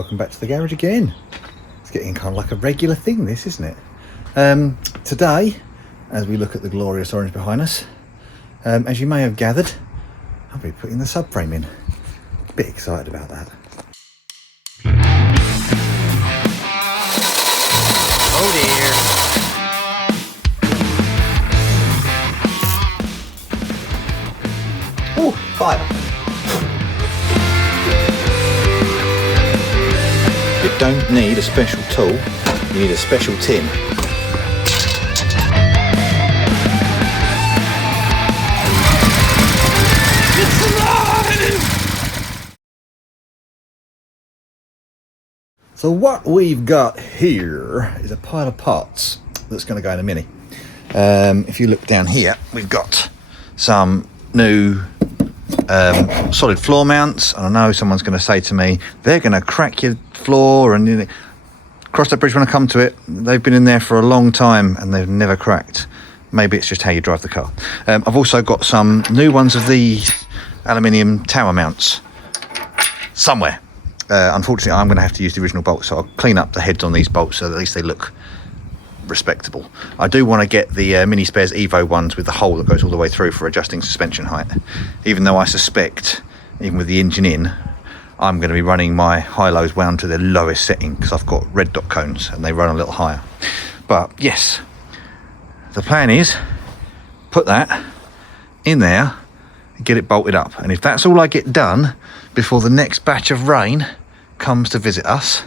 welcome back to the garage again. It's getting kind of like a regular thing, this, isn't it? Today, as we look at the glorious orange behind us, as you may have gathered, I'll be putting the subframe in. A bit excited about that. Oh dear. Oh, fire! You don't need a special tool, you need a special tin. So what we've got here is a pile of parts that's going to go in a Mini. If you look down here, we've got some new solid floor mounts, and I know someone's going to say to me, they're going to crack your floor, and cross that bridge when I come to it. They've been in there for a long time and they've never cracked. Maybe it's just how you drive the car. I've also got some new ones of the aluminium tower mounts somewhere. Unfortunately, I'm going to have to use the original bolts, so I'll clean up the heads on these bolts so that at least they look respectable. I do want to get the Mini Spares Evo ones with the hole that goes all the way through for adjusting suspension height, even though I suspect, even with the engine in, I'm going to be running my high-lows wound to their lowest setting because I've got red dot cones and they run a little higher. But yes, the plan is put that in there and get it bolted up, and if that's all I get done before the next batch of rain comes to visit us,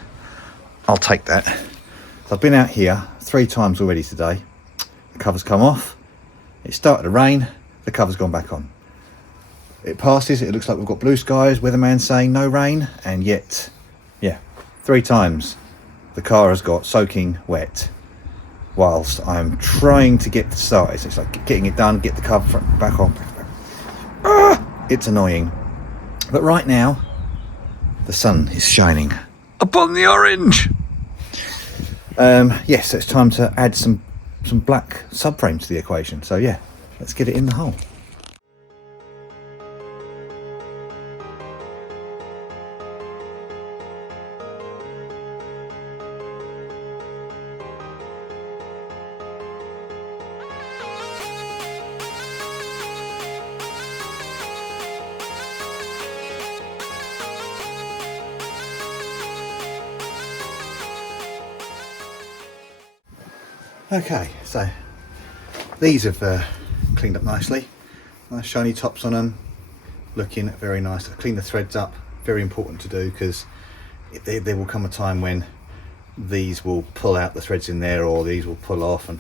I'll take that. So I've been out here 3 times already today. The cover's come off, it started to rain, the cover's gone back on. It passes, it looks like we've got blue skies, weatherman saying no rain, and yet, yeah, 3 times the car has got soaking wet whilst I'm trying to get started. So it's like getting it done, get the cover back on. It's annoying. But right now, the sun is shining upon the orange. Yes, so it's time to add some black subframe to the equation. So yeah, let's get it in the hole. Okay, so these have cleaned up nicely. Nice shiny tops on them, looking very nice. I cleaned the threads up, very important to do, because there will come a time when these will pull out the threads in there, or these will pull off, and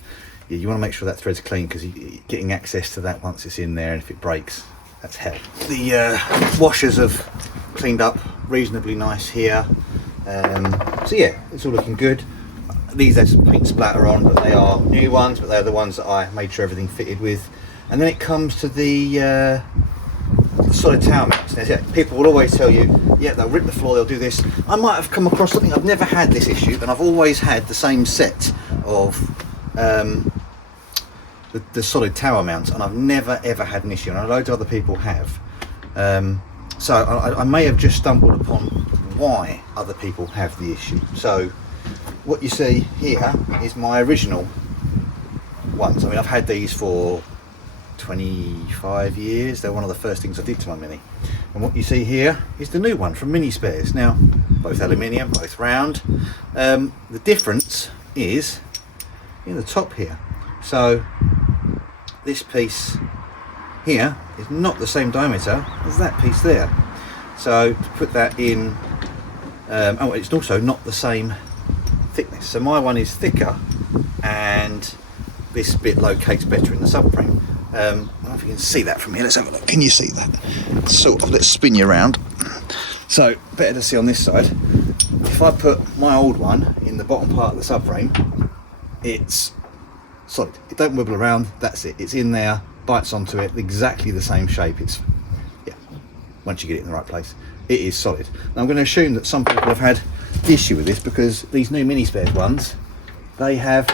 you want to make sure that thread's clean, because getting access to that once it's in there, and if it breaks, that's hell. The washers have cleaned up reasonably nice here. So yeah, it's all looking good. These had some paint splatter on, but they are new ones, but they're the ones that I made sure everything fitted with. And then it comes to the solid tower mounts. Now, yeah, people will always tell you, yeah, they'll rip the floor, they'll do this. I might have come across something, I've never had this issue, and I've always had the same set of the solid tower mounts, and I've never ever had an issue, and loads of other people have. So I may have just stumbled upon why other people have the issue. So what you see here is my original ones. I mean, I've had these for 25 years. They're one of the first things I did to my Mini. And what you see here is the new one from Mini Spares. Now, both aluminium, both round. The difference is in the top here. So this piece here is not the same diameter as that piece there. So to put that in, oh, it's also not the same thickness. So my one is thicker, and this bit locates better in the subframe. I don't know if you can see that from here. Let's have a look. Can you see that? Sort of. Let's spin you around. So better to see on this side. If I put my old one in the bottom part of the subframe, it's solid. It don't wibble around. That's it. It's in there, bites onto it, exactly the same shape. It's, yeah, once you get it in the right place, it is solid. Now I'm going to assume that some people have had the issue with this, because these new Mini Spares ones, they have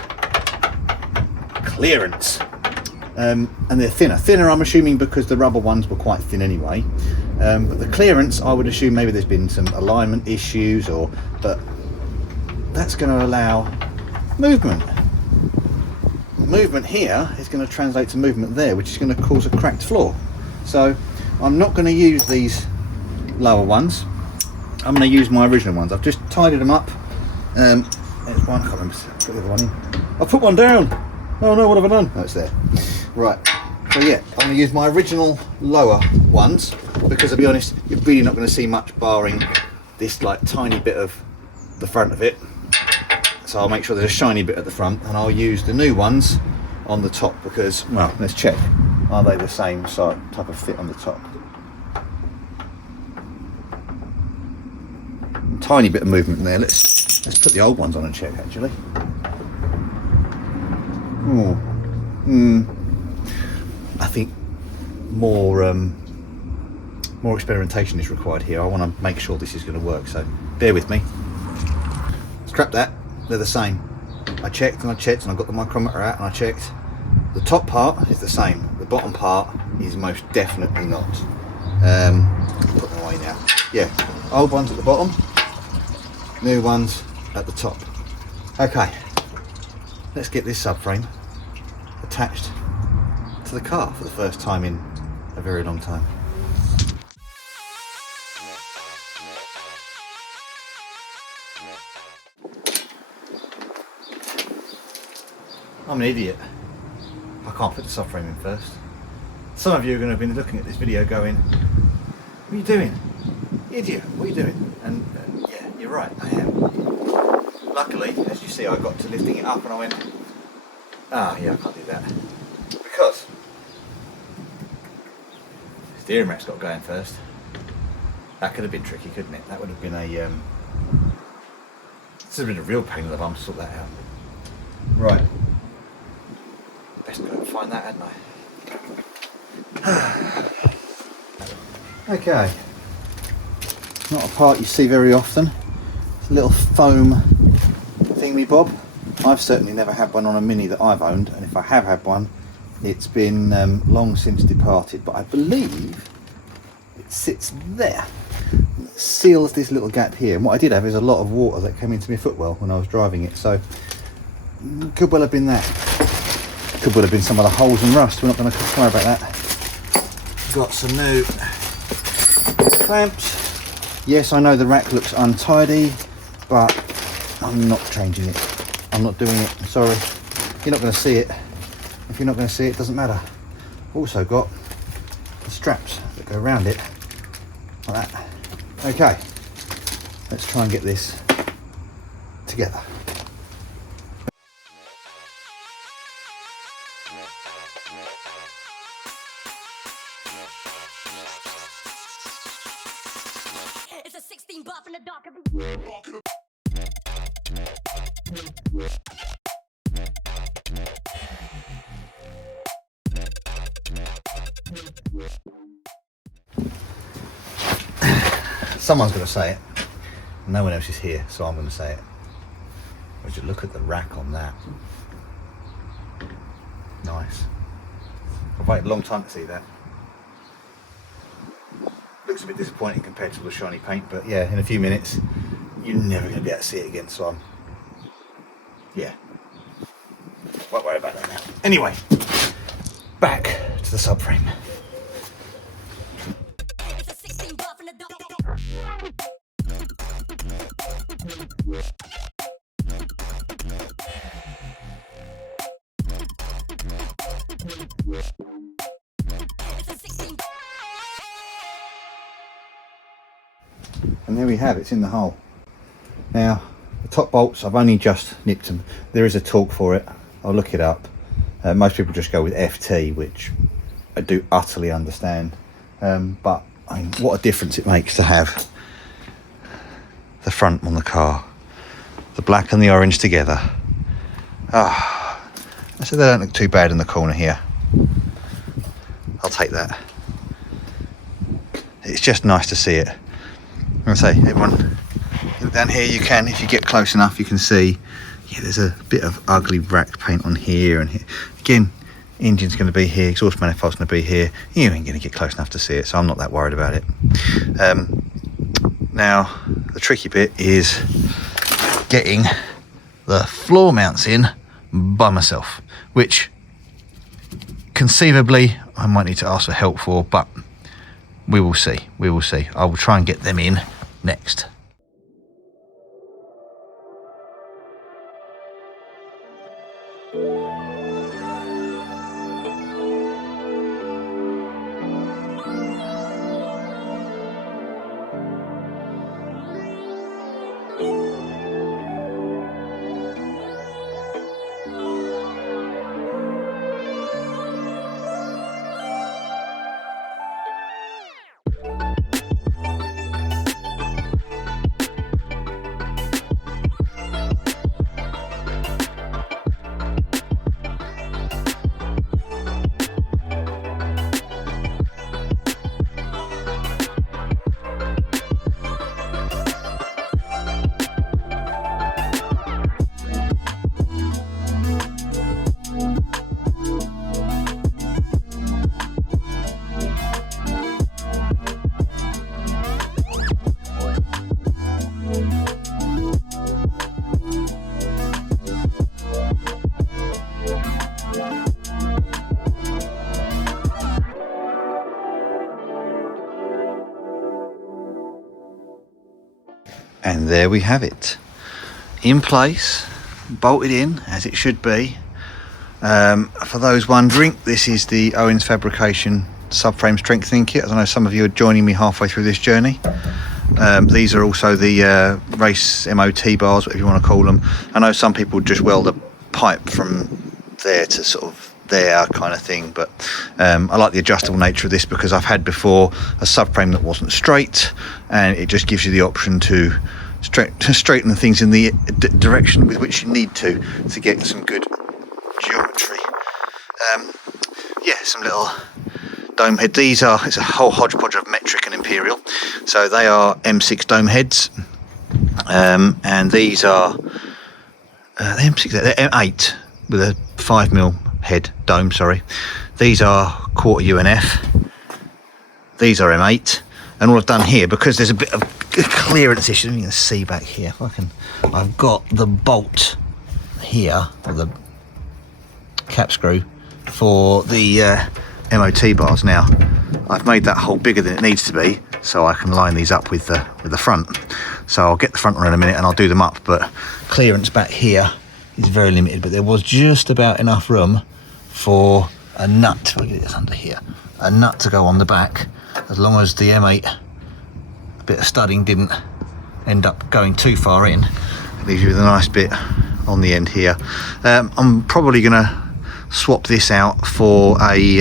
clearance. and they're thinner I'm assuming because the rubber ones were quite thin anyway, but the clearance, I would assume maybe there's been some alignment issues, but that's going to allow movement. Movement here is going to translate to movement there, which is going to cause a cracked floor. So I'm not going to use these lower ones. I'm going to use my original ones. I've just tidied them up. There's one, I can't remember, put the other one in. I put one down. Oh no, what have I done? No, it's there. Right, so yeah, I'm going to use my original lower ones, because to be honest, you're really not going to see much barring this like tiny bit of the front of it. So I'll make sure there's a shiny bit at the front, and I'll use the new ones on the top because, well, let's check. Are they the same type of fit on the top? Tiny bit of movement in there. Let's put the old ones on and check actually. I think more experimentation is required here. I want to make sure this is going to work, so bear with me. Scrap that. They're the same. I checked and I checked and I got the micrometer out and I checked. The top part is the same. The bottom part is most definitely not. Put them away now. Yeah, old ones at the bottom, new ones at the top. Okay, let's get this subframe attached to the car for the first time in a very long time. I'm an idiot. I can't put the subframe in first. Some of you are going to have been looking at this video going, what are you doing? Idiot, what are you doing? And yeah, you're right, I am. Luckily, as you see, I got to lifting it up and I went, yeah, I can't do that. Because the steering rack's got going first. That could have been tricky, couldn't it? That would have been this would have been a real pain in the bum to sort that out. Right. Best go and find that, hadn't I? Okay. Not a part you see very often. It's a little foam thingy-bob. I've certainly never had one on a Mini that I've owned, and if I have had one, it's been long since departed, but I believe it sits there. It seals this little gap here, and what I did have is a lot of water that came into my footwell when I was driving it, so could well have been that. Could well have been some of the holes and rust. We're not going to worry about that. Got some new clamps. Yes, I know the rack looks untidy, but I'm not changing it. I'm not doing it. I'm sorry. You're not going to see it. If you're not going to see it, it doesn't matter. Also got the straps that go around it, like that. Okay, let's try and get this together. It's a 16 buff in the dark. Someone's going to say it. No one else is here, so I'm going to say it. Would you look at the rack on that? Nice. I've waited a long time to see that. Looks a bit disappointing compared to the shiny paint, but yeah, in a few minutes you're never going to be able to see it again, so yeah, won't worry about that now. Anyway, back to the subframe. It's a 16 buff in the dark. It's a 16. And there we have it, it's in the hole. Now, the top bolts, I've only just nipped them. There is a torque for it, I'll look it up. Most people just go with FT, which I do utterly understand. But I mean, what a difference it makes to have the front on the car. The black and the orange together. I said they don't look too bad in the corner here. I'll take that. It's just nice to see it. I'm gonna say, everyone, look down here, you can, if you get close enough, you can see, yeah, there's a bit of ugly rack paint on here and here. Again, Engine's going to be here, exhaust manifold's going to be here. You ain't going to get close enough to see it, so I'm not that worried about it. Now, the tricky bit is getting the floor mounts in by myself, which conceivably I might need to ask for help for, but we will see. We will see. I will try and get them in next. And there we have it, in place, bolted in as it should be. For those wondering, this is the Owens Fabrication subframe strengthening kit. I know some of you are joining me halfway through this journey. These are also the race MOT bars, whatever you want to call them. I know some people just weld a pipe from there to sort of there kind of thing, but I like the adjustable nature of this because I've had before a subframe that wasn't straight, and it just gives you the option to straighten things in the direction with which you need to get some good geometry. Yeah, some little dome head. These are, it's a whole hodgepodge of metric and imperial, so they are M6 dome heads, and these are they're M6, they're M8 with a 5mm head dome, sorry. These are quarter UNF, these are M8, and all I've done here, because there's a bit of clearance issue, you can see back here, if I can, I've got the bolt here, or the cap screw for the MOT bars. Now I've made that hole bigger than it needs to be, so I can line these up with the front. So I'll get the front one in a minute and I'll do them up, but clearance back here is very limited, but there was just about enough room for a nut, I'll get this under here, a nut to go on the back, as long as the M8 bit of studding didn't end up going too far in. It leaves you with a nice bit on the end here. I'm probably gonna swap this out for a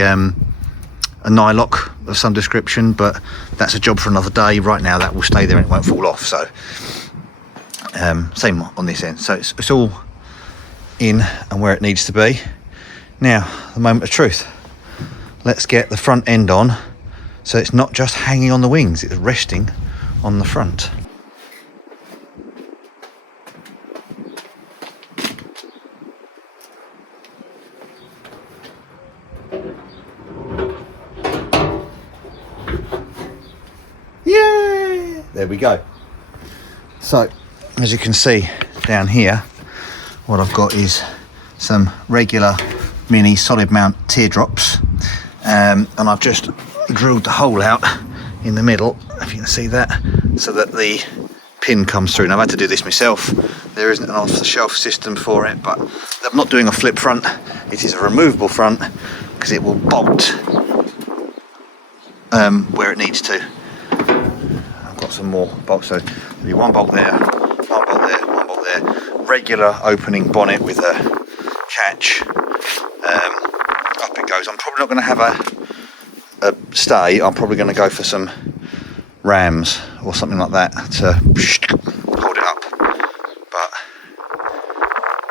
nylock of some description, but that's a job for another day. Right now that will stay there and it won't fall off, so same on this end. So it's all in and where it needs to be. Now the moment of truth, let's get the front end on so it's not just hanging on the wings, it's resting on the front. Yay! There we go. So as you can see down here, what I've got is some regular mini solid mount teardrops, and I've just drilled the hole out in the middle, if you can see that, so that the pin comes through. Now I've had to do this myself, there isn't an off-the-shelf system for it, but I'm not doing a flip front, it is a removable front because it will bolt where it needs to. I've got some more bolts, so there'll be one bolt there, one bolt there, one bolt there, regular opening bonnet with a catch, up it goes. I'm probably not going to have a stay, I'm probably going to go for some rams or something like that to hold it up, but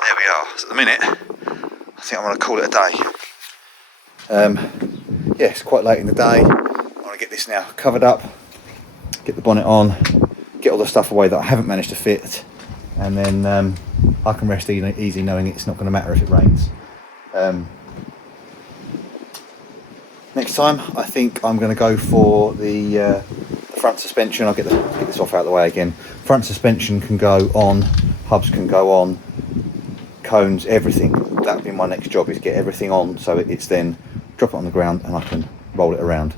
there we are. So at the minute I think I'm going to call it a day. Yeah, it's quite late in the day, I want to get this now covered up, get the bonnet on, get all the stuff away that I haven't managed to fit, and then I can rest easy knowing it's not going to matter if it rains. Next time, I think I'm going to go for the front suspension. I'll get this off out of the way again. Front suspension can go on, hubs can go on, cones, everything. That'll be my next job, is get everything on so it's then drop it on the ground and I can roll it around.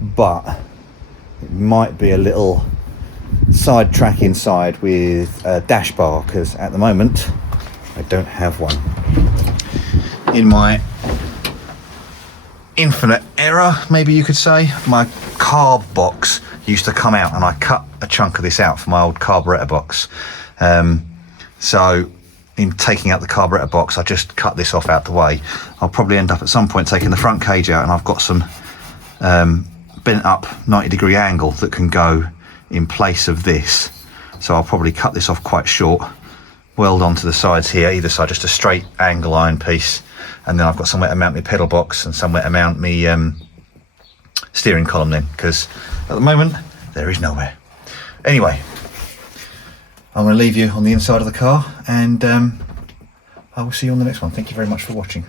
But it might be a little side track inside with a dash bar, because at the moment I don't have one. In my infinite error, maybe you could say, my carb box used to come out, and I cut a chunk of this out for my old carburetor box. So in taking out the carburetor box, I just cut this off out the way. I'll probably end up at some point taking the front cage out, and I've got some bent up 90-degree angle that can go in place of this. So I'll probably cut this off quite short, weld onto the sides here, either side, just a straight angle iron piece, and then I've got somewhere to mount my pedal box and somewhere to mount my steering column then, because at the moment there is nowhere. Anyway, I'm going to leave you on the inside of the car, and I will see you on the next one. Thank you very much for watching.